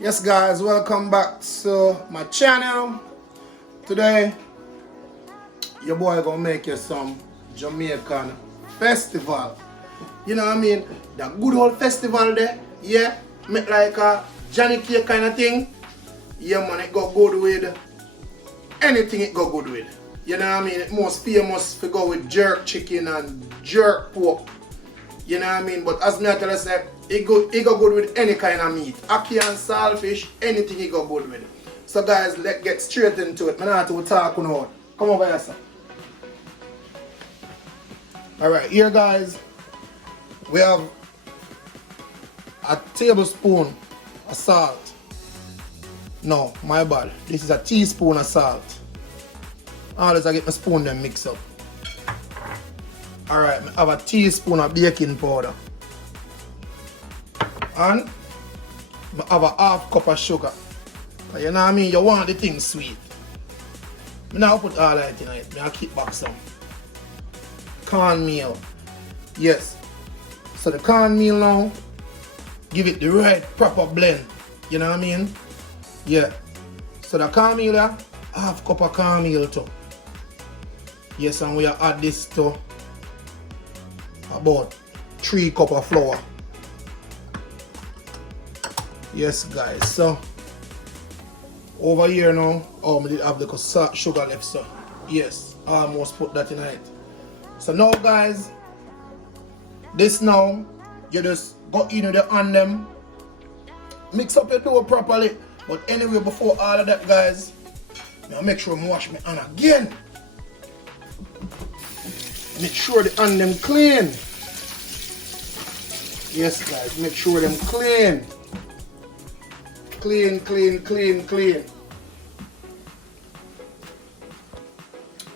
Yes guys, welcome back to my channel. Today your boy gonna make you some Jamaican festival. You know what I mean? The good old festival there, yeah. Make like a Johnny cake kind of thing. Yeah man, it go good with anything it go good with. You know what I mean? It most famous to go with jerk chicken and jerk pork. You know what I mean? But as me I tell you say, it go good with any kind of meat. Ackee and saltfish, anything it go good with. So guys, let's get straight into it. I don't have to talk now. Come over here, sir. Alright, here guys, we have a tablespoon of salt. No, my bad. This is a teaspoon of salt. Always I get my spoon then mix up. Alright, I have a teaspoon of baking powder. And I have a half cup of sugar. You know what I mean? You want the thing sweet. I now put all that in it. I keep back some. Cornmeal. Yes. So the cornmeal now, give it the right proper blend. You know what I mean? Yeah. So the cornmeal there, half cup of cornmeal too. Yes, and we add this to about 3 cups of flour. Yes guys, so over here now, I did have the sugar left, so yes, I almost put that in it. So now guys, this now, you just go in with the hand them, mix up your dough properly, but anyway before all of that guys, I make sure I wash my hand again. Make sure the hand them clean. Yes guys, make sure them clean. Clean, clean, clean, clean.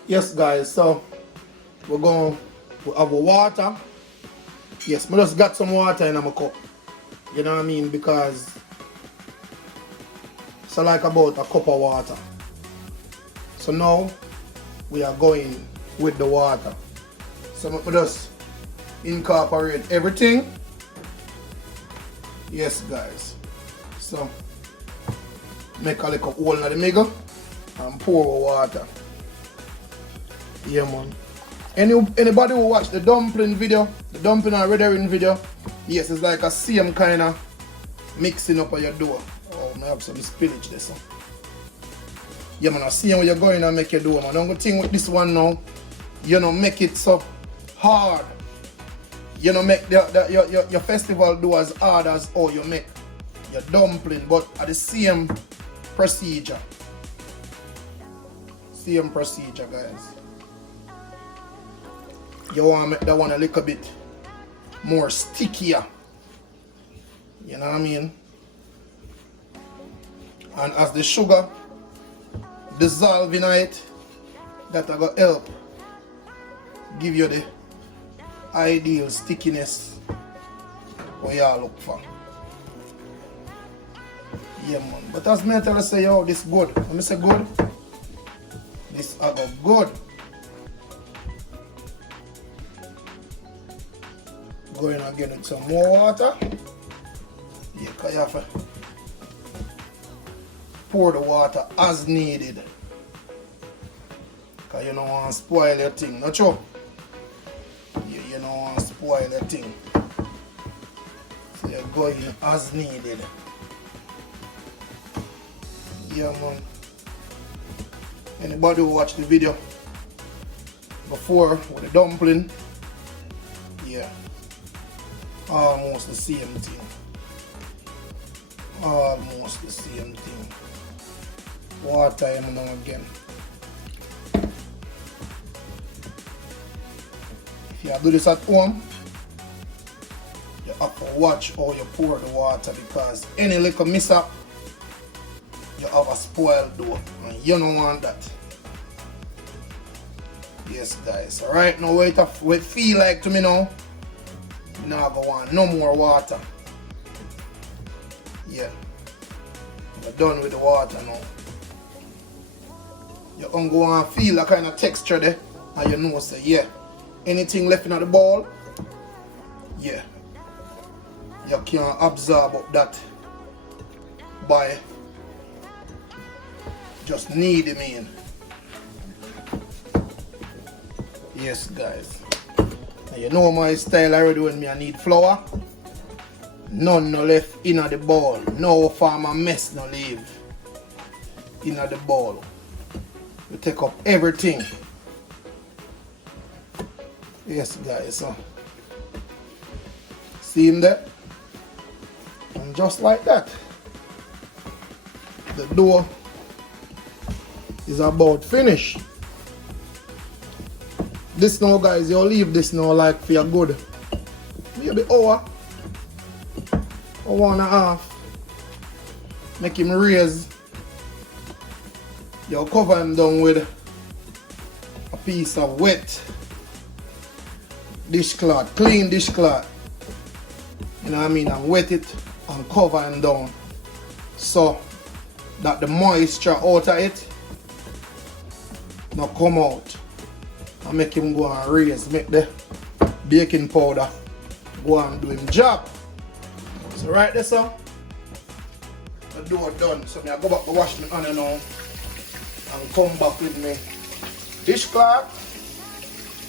Yes guys, so we're going to have water. Yes, I just got some water in my cup. You know what I mean? Because it's like about a cup of water. So now we are going with the water. So we just incorporate everything. Yes guys. So make a little hole in the middle and pour water. Yeah man. Anybody who watch the dumpling video, the dumpling and red herring video, yes, it's like a same kind of mixing up of your dough. Oh, I have some spinach there, so. Yeah man, I see where you're going and make your dough, man. Don't go think with this one now, you know, make it so hard. You know, make your festival dough as hard as how you make your dumpling, but at the same procedure. Same procedure, guys. You want to make that one a little bit more stickier. You know what I mean? And as the sugar dissolve in it, that will help give you the ideal stickiness what y'all look for. Yeah man. But as me tell you say, yo, this good. When I say good, this I go good. Going again with some more water. Yeah, because you have to pour the water as needed. Because you don't want to spoil your thing, not true? You don't want to spoil your thing. So you're going as needed. Yeah man. Anybody who watched the video before with the dumpling, yeah, almost the same thing. Almost the same thing. Water in now again. If you do this at home, you have to watch how you pour the water, because any little mishap, you have a spoiled dough, and you don't want that. Yes guys, alright, now wait feel like to me now, you now go want no more water. Yeah, you're done with the water now. You're going to go and feel that kind of texture there, and you know say yeah, anything left in the bowl, yeah, you can absorb up that boy just need him in. Yes, guys. Now you know my style already when I need flour. None no left in the bowl. No farmer mess no leave in the bowl. We take up everything. Yes, guys. So see him there? And just like that, the dough is about finished. This now, guys, you leave this now like for your good maybe hour or 1.5. Make him raise. You cover him down with a piece of wet dishcloth, clean dishcloth. You know what I mean? And wet it and cover him down so that the moisture out of it not come out. And make him go and raise, make the baking powder go and do him job. So right there, so the dough done. So I go back to wash my hand now and come back with me dishcloth.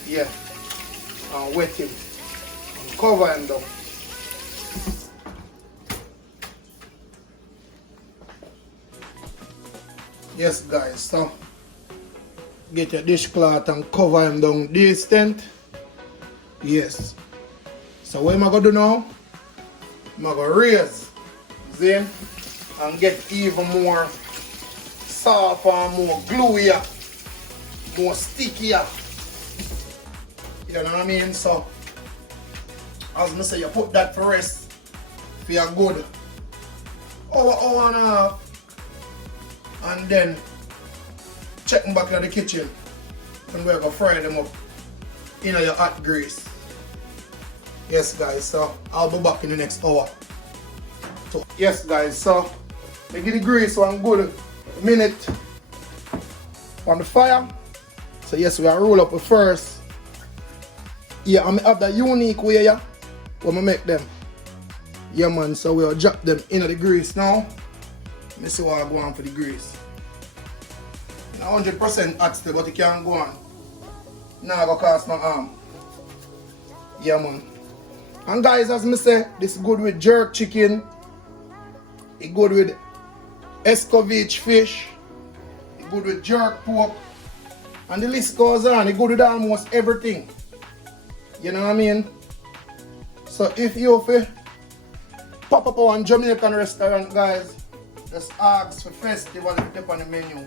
Yeah. And wet him and cover him down. Yes, guys, so get your dishcloth and cover him down this extent. Yes. So what am I going to do now? I'm going to raise them and get even more soft and more gluier, more stickier. You know what I mean? So as I say, you put that for rest for your good hour and a half, and then check them back in the kitchen and we're going to fry them up in your hot grease. Yes, guys, so I'll be back in the next hour. So, yes, guys, so I get the grease one good minute on the fire. So yes, we are roll up with first. Yeah, I have that unique way, yeah, when I make them. Yeah, man, so we'll drop them into the grease now. Let me see what I go on for the grease. 100% hot still, but it can't go on. Now I go cast my arm. Yeah, man. And guys, as I say, this is good with jerk chicken. It's good with escovitch fish. It's good with jerk pork. And the list goes on. It's good with almost everything. You know what I mean? So if you pop up on Jamaican restaurant, guys, just ask for festival if you on the menu.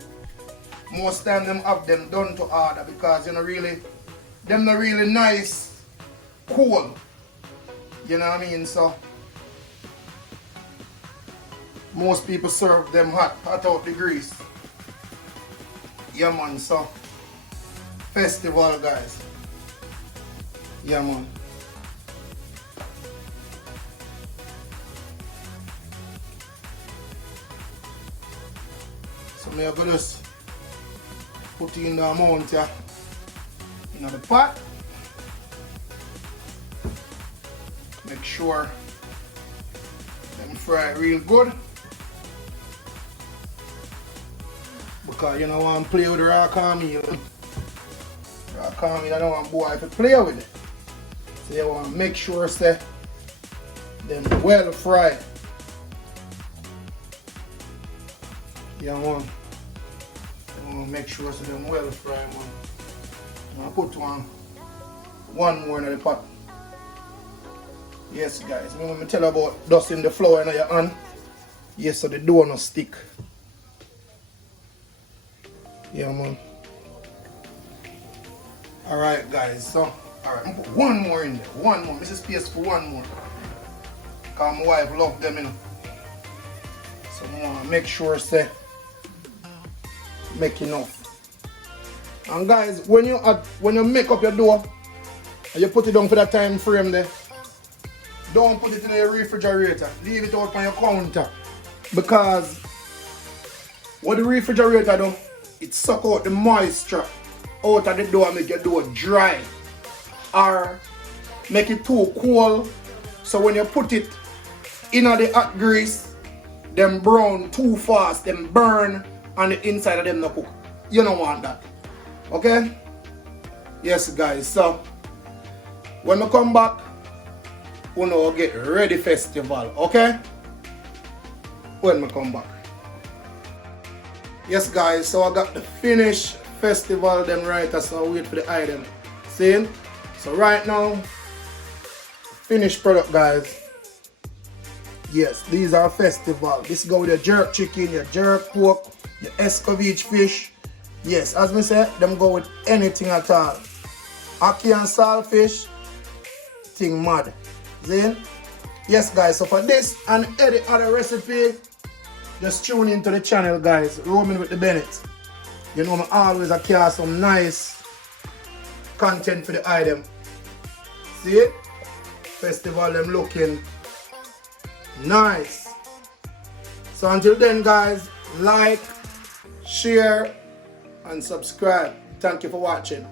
Most time them have them done to order because you know really them not really nice cool. You know what I mean? So most people serve them hot out the grease. Yeah, man, so festival, guys. Yeah, man. So me have to just put in the amount here in the pot. Make sure them fry real good. Because you know I want to play with the raw corn meal. Raw corn meal, I don't want boy to play with it. So you want to make sure say them well fried. You want to make sure say them well fried, man. I'll put one more in the pot. Yes, guys, remember me tell you about dusting the flour in your hand. Yes, so the dough no stick. Yeah, man. Alright, guys, so alright, I'm gonna put one more in there. One more. This is space for one more. Because my wife loves them, you know. So I want to make sure say make enough. And guys, when you make up your dough and you put it down for that time frame there, don't put it in the refrigerator. Leave it out on your counter. Because what the refrigerator do, it suck out the moisture out of the dough and make your dough dry. Or make it too cold. So when you put it in the hot grease, them brown too fast, them burn and the inside of them no cook. You don't want that. Okay? Yes guys, so when I come back, we know get ready festival, okay? When I come back. Yes guys, so I got the finished festival them right, so I wait for the item. See? So right now, finished product guys. Yes, these are festival. This go with your jerk chicken, your jerk pork, your escovitch fish. Yes, as we said, them go with anything at all. Ackee and saltfish, thing mad. See? Yes guys, so for this and any other recipe, just tune into the channel guys, roaming with the Bennett. You know I always carry some nice content for the item. See it? Festival them looking nice. So until then guys, like, share and subscribe. Thank you for watching.